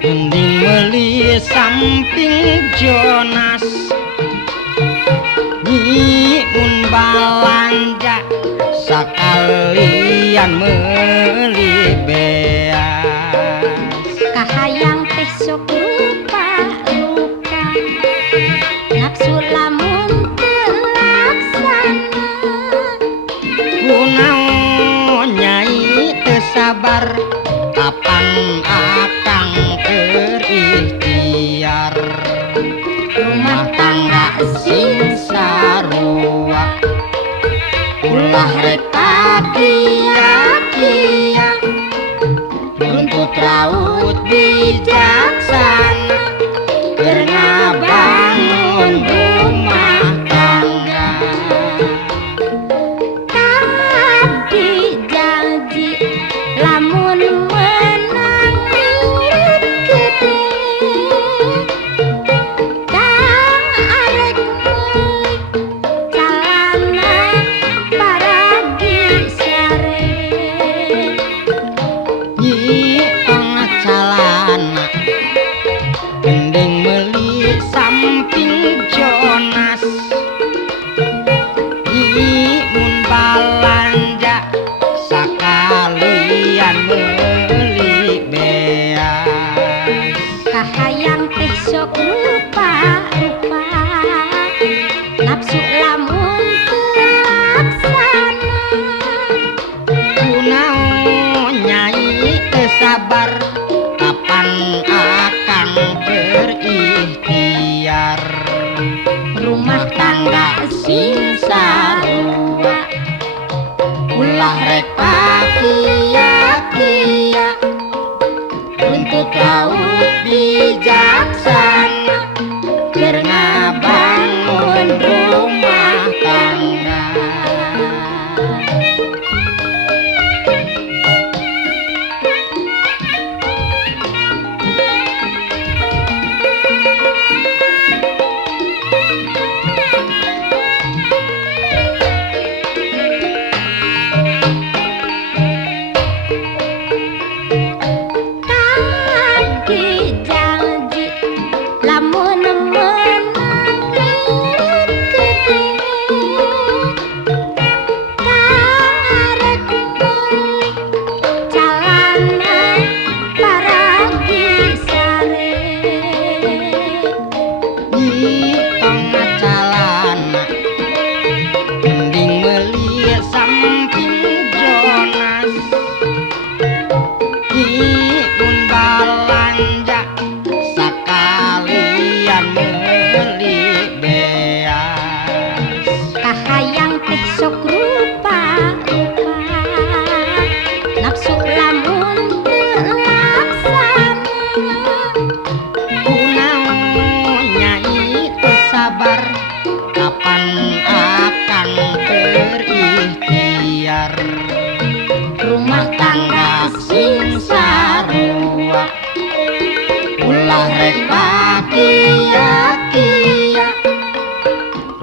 Mending meli samping Jonas nyiun balanja sakalian meli beas kahayang teh sok lupa luka nafsu lamun terlaksana kunaon nyai teu sabar kapan akang berikhtiar rumah tangga sing sarua ulah rek kia-kia runtut raut bijaksana keur ngabangun rumah tangga abdi janji lamun menang irit gede kang arek meuli calana paragi sare nyi calana mending meli samping Jonas nyiun balanja sakalian meli beas kahayang teh sok rupa nafsu lamun terlaksana kunaon nyai teu sabar kapan akang berikhtiar rumah tangga sing sarua ulah rek kia-kia runtut raut bijaksana keur ngabangun rumah tangga abdi janji lamun menang irit gede kang arek meuli calana paragi sare nyi calana mending meli samping Jonas nyiun balanja sakalian meli beas kahayang teh sok rupa nafsu lamun terlaksana kunaon nyai teu sabar kapan akang berikhtiar rumah tangga sing sarua ulah rek kia-kia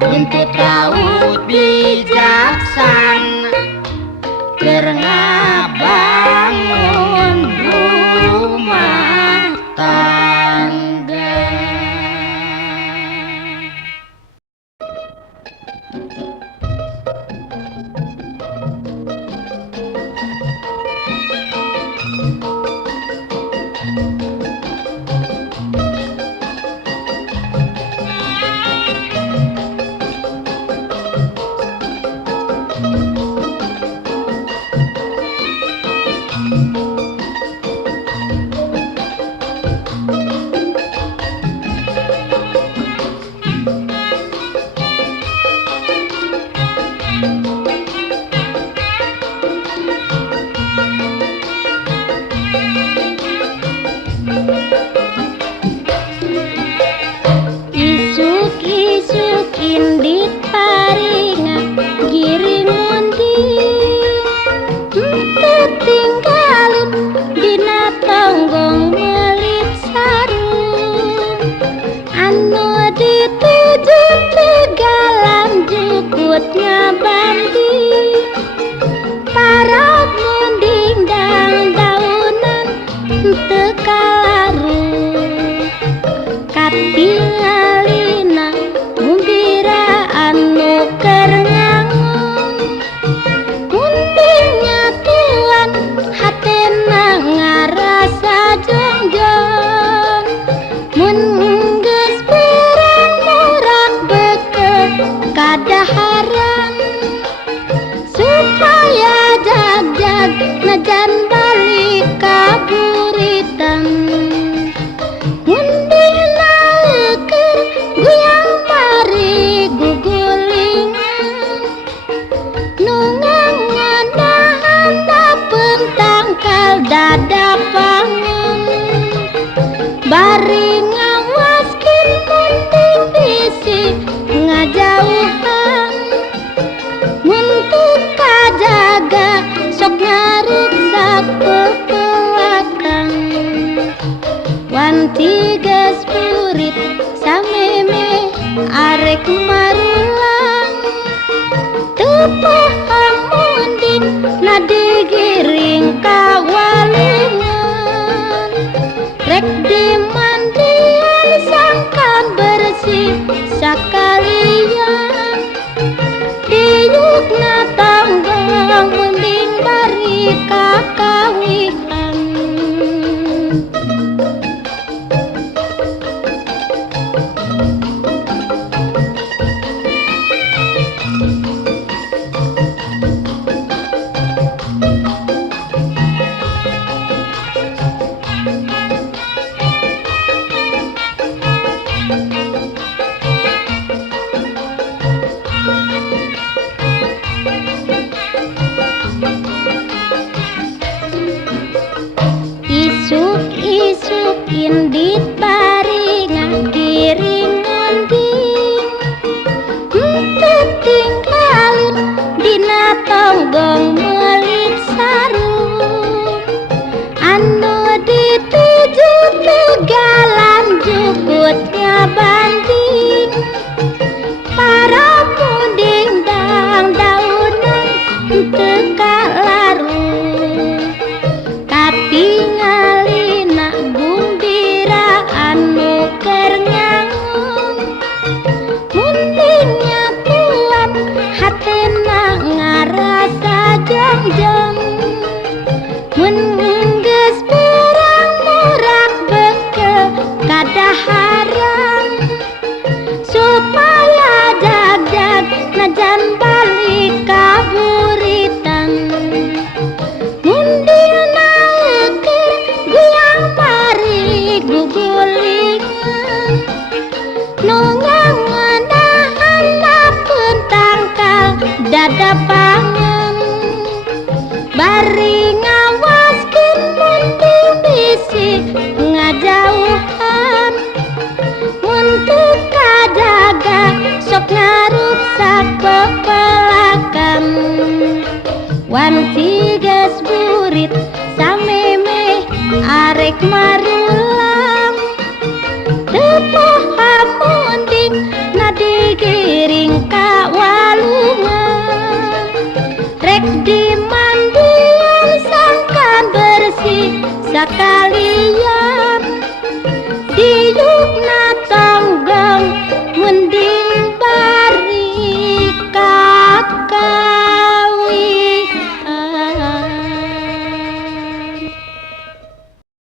runtut raut bijaksana keur ngabangun rumah tangga bari ngawaskeun penting bisi ngajauhan mun teu kajaga sok ngaruksak pepelakan wanti geus purit sameme arek marulang teu paham munding nadigiring ka walungan rek dimandian sangkan bersih sakalian diukna tanggang mending bari kakawihan isuk-isuk indit bari ngagiring ngonding henteu tinggalin dina tonggong meuli sarung anu dituju tegalan jukut ngabanding para munding dang daunan henteu kalarung tapi ngalina gumbira anu keur nyangung mundingnya kuat hatena ngarasa jangjang mun geus perang murak beke kadaharan supaya jag-jag najan balik kaburitan mundilna keur guyang bari gugulingan nu ngangeunahan napun tangkal dadapangan bari ngawaskeun munding bisi ngajauhan mun teu kajaga sok ngaruksak pepelakan wanti geus burit sameme arek marulang teu paham munding nadigiring ka walungan rek dimandian sangkan bersih sakalian